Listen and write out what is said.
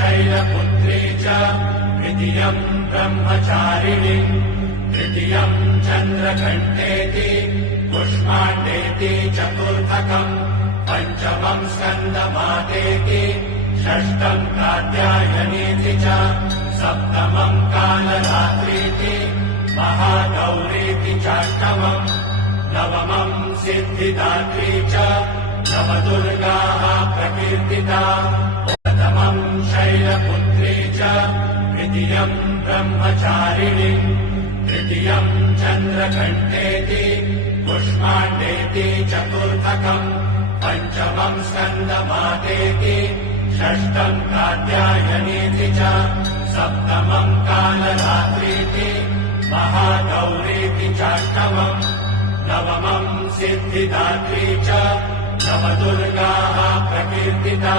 शैलपुत्री च द्वितीयम् ब्रह्मचारिणी तृतीयम् चन्द्रघण्टेति कुष्माण्डेति चतुर्थकम् पञ्चमम् स्कन्दमातेति षष्ठम् कात्यायनीति च सप्तमम् कालरात्रीति महागौरीति चाष्टमम् नवमम् सिद्धिदात्री च नवदुर्गाः प्रकीर्तिता प्रथमम् शैलपुत्री च द्वितीयम् ब्रह्मचारिणी तृतीयम् चन्द्रघण्टेति कुष्माण्डेति चतुर्थकम् पञ्चमम् स्कन्दमातेति षष्ठम् कात्यायनीति च सप्तमम् कालरात्रीति महागौरीति चाष्टमम् नवमम् सिद्धिदात्री च नवदुर्गाः प्रकीर्तिता।